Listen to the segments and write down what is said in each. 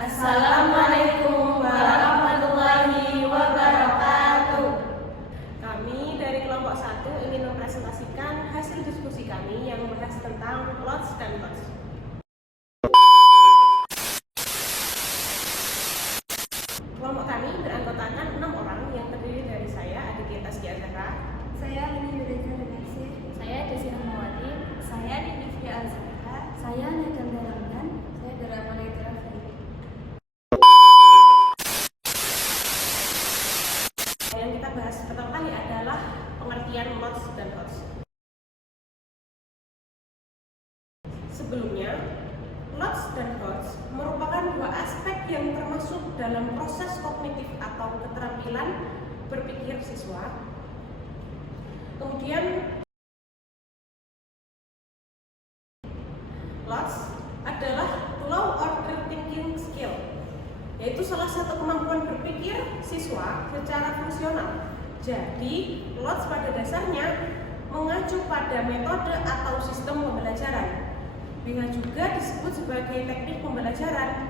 Assalamualaikum warahmatullahi wabarakatuh. Kami dari kelompok 1 ingin mempresentasikan hasil diskusi kami yang membahas tentang LOTS dan LOTS. Kelompok kami beranggotakan 6 orang yang terdiri dari saya, Aditya Taskia Zahra, Saya Lini Yudhika Renasir. Saya Desi Rahmawati. Saya Nini Fia Al-Zahra. Saya Nadam Daramdan. Saya Dara Malaytira Feri. Yang kita bahas pertama kali adalah pengertian LOTS dan LOTS. Sebelumnya, LOTS dan LOTS merupakan dua aspek yang termasuk dalam proses kognitif atau keterampilan berpikir siswa. Kemudian LOTS adalah low order thinking skill, yaitu salah satu kemampuan berpikir siswa secara fungsional. Jadi, LOTS pada dasarnya mengacu pada metode atau sistem pembelajaran. Bisa juga disebut sebagai teknik pembelajaran.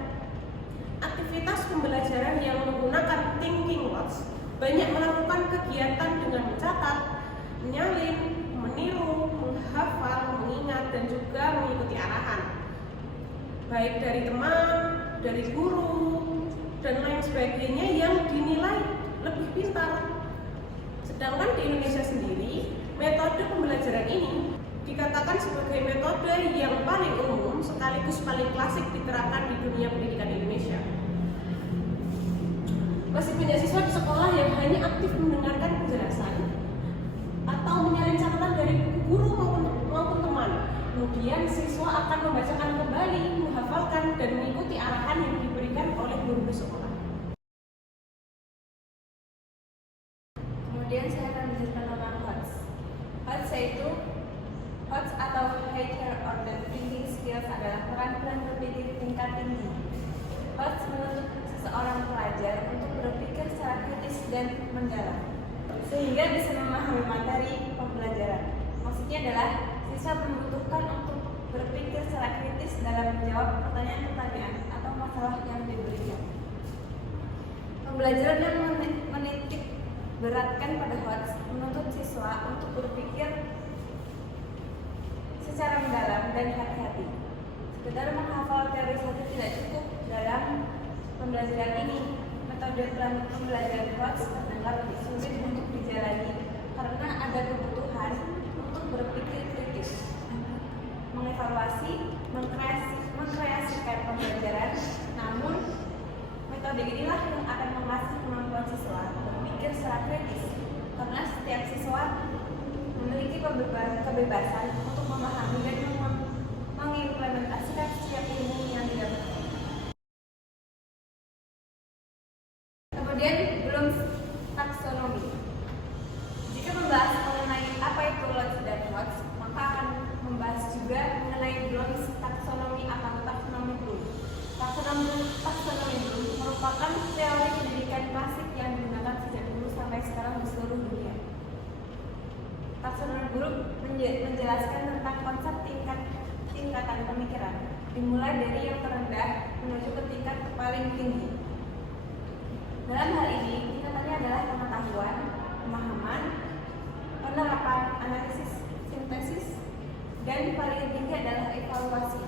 Aktivitas pembelajaran yang menggunakan thinking LOTS banyak melakukan kegiatan dengan mencatat, menyalin, meniru, menghafal, mengingat, dan juga mengikuti arahan, baik dari teman, dari guru, dan lain sebagainya yang dinilai lebih pintar. Sedangkan di Indonesia sendiri, metode pembelajaran ini dikatakan sebagai metode yang paling umum sekaligus paling klasik diterapkan di dunia pendidikan Indonesia. Masih banyak siswa di sekolah yang hanya aktif mendengarkan penjelasan atau menyalin catatan dari guru maupun teman. Kemudian siswa akan membacakan kembali, menghafalkan, dan mengikuti arahan yang diberikan oleh guru di sekolah. Kemudian saya akan menjelaskan tentang HOTS. HOTS yaitu HOTS atau Higher Order Thinking Skills adalah keterampilan berpikir tingkat tinggi. HOTS menuntut seseorang pelajar untuk berpikir secara kritis dan mendalam, sehingga bisa memahami materi pembelajaran. Maksudnya adalah siswa membutuhkan untuk berpikir secara kritis dalam menjawab pertanyaan-pertanyaan atau masalah yang diberikan. Pembelajaran yang menitik beratkan pada HOTS menuntut siswa untuk berpikir secara mendalam dan hati-hati. Sekedar menghafal teori saja tidak cukup dalam pembelajaran ini. Metode pembelajaran HOTS terdengar lebih sulit untuk dijalani karena ada kebutuhan untuk berpikir kritis, mengevaluasi, mengkreasikan pembelajaran. Namun, metode inilah yang akan mengasah kemampuan siswa berpikir secara kritis, karena setiap siswa memiliki kebebasan untuk memahami dan mengimplementasikan setiap ilmu yang didapatkan. Kemudian belum taksonomi. Jika membahas mengenai apa itu LOTS dan HOTS, maka akan membahas juga mengenai belum taksonomi atau taksonomi Bloom. Taksonomi Bloom merupakan teori pendidikan klasik yang digunakan sejak dulu sampai sekarang di seluruh dunia. Taksonomi Bloom menjelaskan tentang konsep tingkatan pemikiran, dimulai dari yang terendah menuju ke tingkat paling tinggi. Dalam hal ini, tingkatannya adalah pengetahuan, pemahaman, penerapan, analisis, sintesis, dan paling tinggi adalah evaluasi.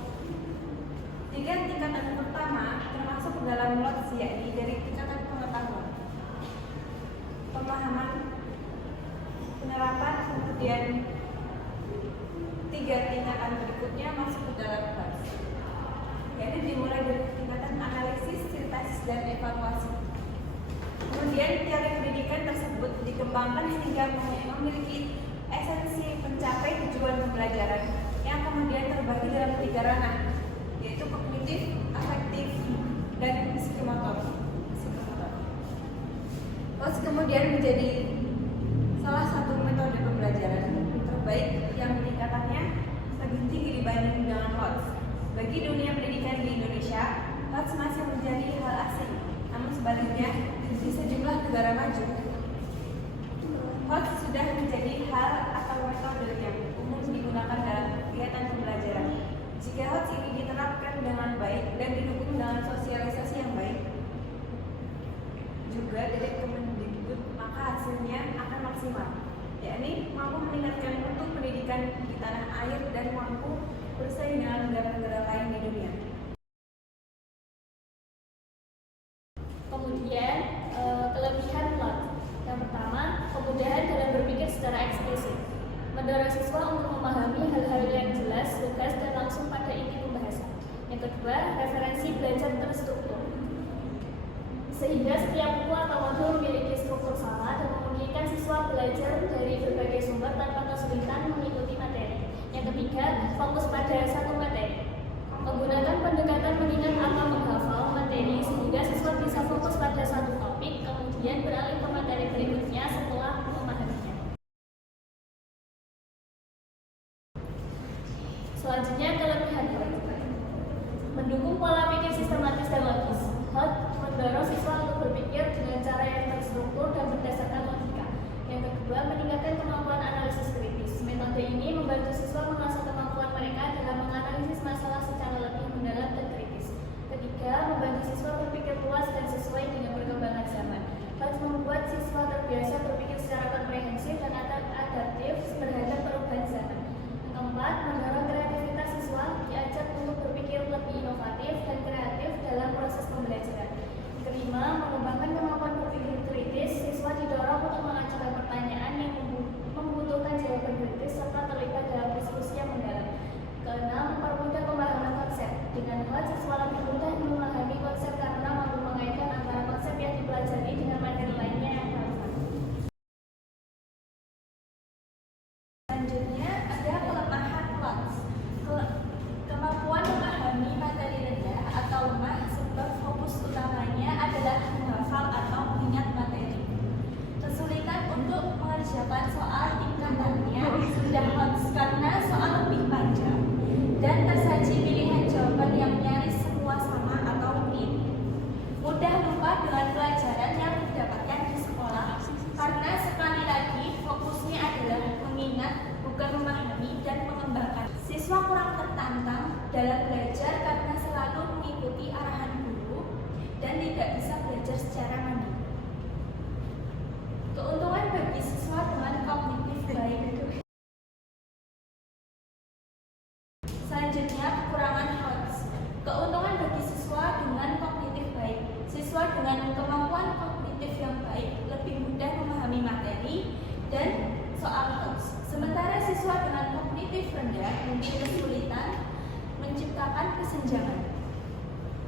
Tiga tingkatan pertama termasuk dalam LOTS, yakni dari tingkatan pengetahuan, pemahaman, penerapan, kemudian tiga tingkatan berikutnya masuk ke dalam HOTS, yaitu dimulai dari tingkatan analisis, sintesis, dan evaluasi. Kemudian teori pendidikan tersebut dikembangkan hingga memiliki esensi mencapai tujuan pembelajaran yang kemudian terbagi dalam tiga ranah, yaitu kognitif, afektif, dan psikomotor. HOTS kemudian menjadi salah satu metode pembelajaran terbaik yang tingkatannya lebih tinggi dibanding dengan LOTS. Bagi dunia pendidikan di Indonesia, HOTS masih menjadi hal asing. Namun sebaliknya, di sejumlah negara maju, HOTS sudah menjadi hal atau metode yang umum digunakan dalam kegiatan pembelajaran. Jika HOTS ini diterapkan dengan baik dan didukung dengan sosialisasi sehingga setiap buku atau modul memiliki struktur sama dan memungkinkan siswa belajar dari berbagai sumber tanpa kesulitan mengikuti materi. Yang ketiga, fokus pada satu materi. Menggunakan pendekatan mengingat atau menghafal materi sehingga siswa bisa fokus pada satu topik, kemudian beralih ke materi berikutnya setelah memahaminya. Selanjutnya, kelebihan HOT. Mendukung pola pikir sistematis dan logis. HOT mendorong siswa untuk berpikir dengan cara yang terstruktur dan berdasarkan logika. Yang kedua, meningkatkan kemampuan analisis kritis. Metode ini membantu siswa mengasah kemampuan mereka dalam menganalisis masalah secara lebih mendalam dan kritis. Ketiga, membantu siswa berpikir luas dan sesuai dengan perkembangan zaman. HOT membuat siswa terbiasa berpikir secara komprehensif dan adaptif terhadap perubahan zaman. Yang keempat, mendorong kreativitas siswa, diajak untuk berpikir lebih inovatif dan kreatif dalam proses pembelajaran. Yang kelima, mengembangkan kemampuan berpikir kritis, siswa didorong untuk mengajukan pertanyaan yang membutuhkan jawaban kritis serta terlibat dalam diskusi yang mendalam. Keenam, mempermudah pemahaman konsep. Dengan HOT, siswa lebih mudah memahami konsep karena mampu mengaitkan antara konsep yang dipelajari dengan materi lainnya yang relevan. Selanjutnya ada kelemahan HOT. Kemampuan memahami materi rendah atau lemah sebab fokus utamanya adalah menghafal atau mengingat materi. Kesulitan untuk mengerjakan soal tingkatannya sudah HOT karena soal lebih panjang dan tersaji pilihan jawaban yang nyaris semua sama atau mirip. Mudah lupa dengan pelajaran yang didapatkan di sekolah karena sekali lagi fokusnya adalah mengingat, bukan memahami dan mengembangkan. Siswa kurang tertantang dalam belajar karena selalu mengikuti arahan guru dan tidak bisa belajar secara mandiri. Keuntungan bagi siswa dengan kognitif baik. Selanjutnya, kekurangan HOT. Keuntungan bagi siswa dengan kognitif baik. Siswa dengan kemampuan kognitif yang baik lebih mudah memahami materi dan soal HOT. Sementara siswa dengan kognitif rendah mungkin kesulitan menciptakan kesenjangan.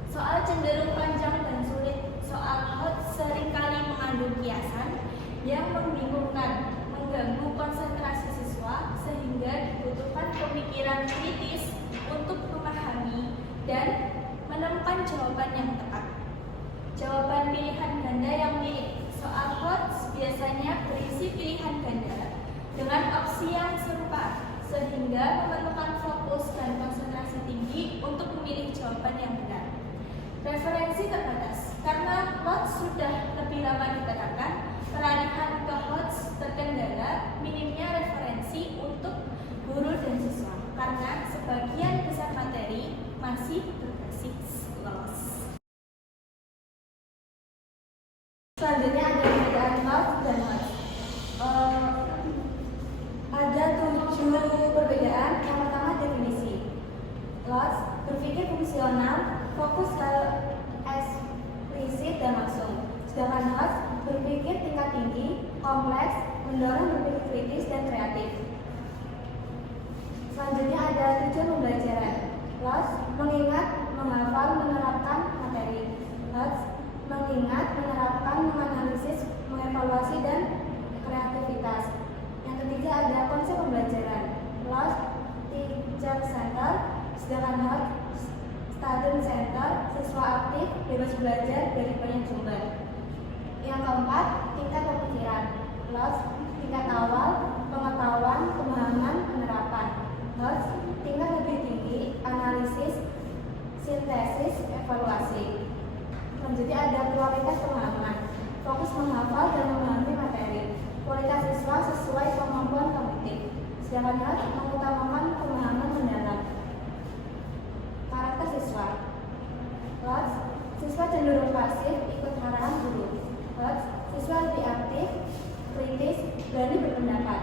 Soal cenderung panjang dan sulit. Soal HOT seringkali mengandung kiasan yang membingungkan, mengganggu konsentrasi siswa sehingga dibutuhkan pemikiran kritis untuk memahami dan menemukan jawaban yang tepat. Jawaban pilihan ganda yang mirip. Soal HOT biasanya berisi pilihan ganda dengan opsi yang serupa sehingga memerlukan fokus dan konsentrasi tinggi untuk memilih jawaban yang benar. Referensi terbatas. Karena HOT sudah lebih lama diterapkan, peralihan ke HOT terkendala minimnya referensi untuk guru dan siswa karena sebagian besar materi masih berbasis loss. Selanjutnya ada perbedaan HOT dan HOT. Ada 7 perbedaan. Yang pertama, definisi. LOTS berpikir fungsional, fokus ke eksplisit dan langsung. Sedangkan HOT berpikir tingkat tinggi, kompleks, mendorong berpikir kritis dan kreatif. Selanjutnya ada tujuan pembelajaran. LOTS mengingat, menghafal, menerapkan materi. HOT mengingat, menerapkan, menganalisis, mengevaluasi dan kreativitas. Yang ketiga ada konsep pembelajaran. LOTS teacher center, sedangkan HOT student center, siswa aktif, bebas belajar dari banyak sumber. Yang keempat, tingkat pemikiran. LOTS tingkat awal, pengetahuan, pemahaman, penerapan. HOT tingkat lebih tinggi, analisis, sintesis, evaluasi. Selanjutnya ada kualitas pemahaman. Fokus menghafal dan memahami materi. Kualitas siswa sesuai kemampuan kognitif. Sedangkan HOT mengutamakan pemahaman mendalam. Karakter siswa. LOTS siswa cenderung pasif, ikut arahan guru. HOT siswa lebih aktif, kritis, berani berpendapat.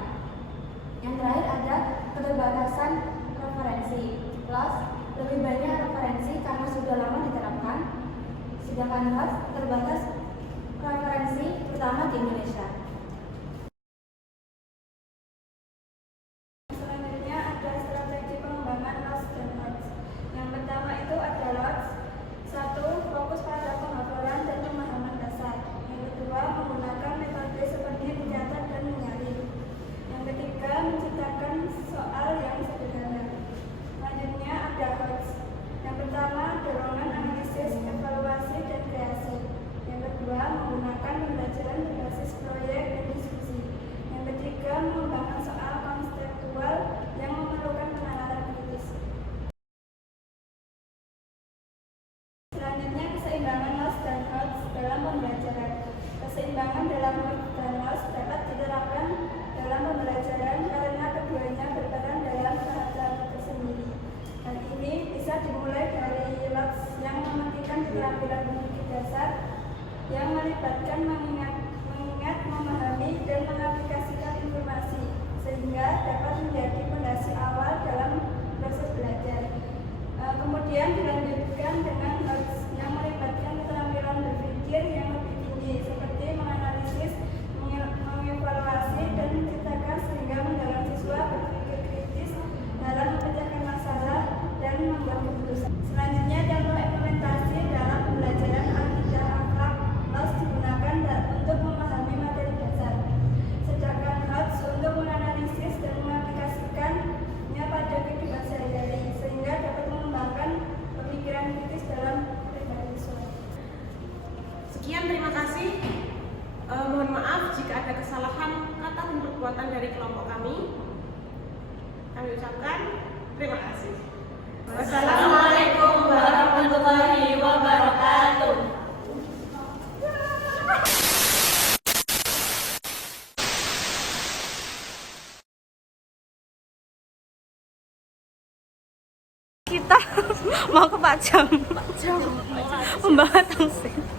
Yang terakhir ada keterbatasan referensi. LOTS lebih banyak referensi karena sudah lama diterapkan, sedangkan HOT terbatas referensi terutama di Indonesia. Selanjutnya ada strategi pengembangan LOTS dan HOTS. Yang pertama itu ada LOTS. 1. Fokus pada penghafalan dan pemahaman dasar. keterampilan berpikir dasar yang melibatkan mengingat, memahami, dan mengaplikasikan informasi sehingga dapat menjadi fondasi awal dalam proses belajar. Kemudian dilanjutkan dengan yang melibatkan keterampilan berpikir yang lebih tinggi seperti menganalisis, mengevaluasi, dan menciptakan sehingga mendorong siswa berpikir kritis dalam memecahkan masalah dan membuat keputusan. Selanjutnya contoh implementasi dalam pembelajaran akidah akhlak harus digunakan untuk memahami materi dasar. Sedangkan HOTS untuk menganalisis dan mengaplikasikannya pada kehidupan sehari-hari sehingga dapat mengembangkan pemikiran kritis dalam pribadi siswa. Sekian, terima kasih. Mohon maaf jika ada kesalahan kata dan perbuatan dari kelompok kami. Kami ucapkan terima kasih. Wassalamualaikum warahmatullahi wabarakatuh. Kita mau ke Pak Jam. Membawa tangsin.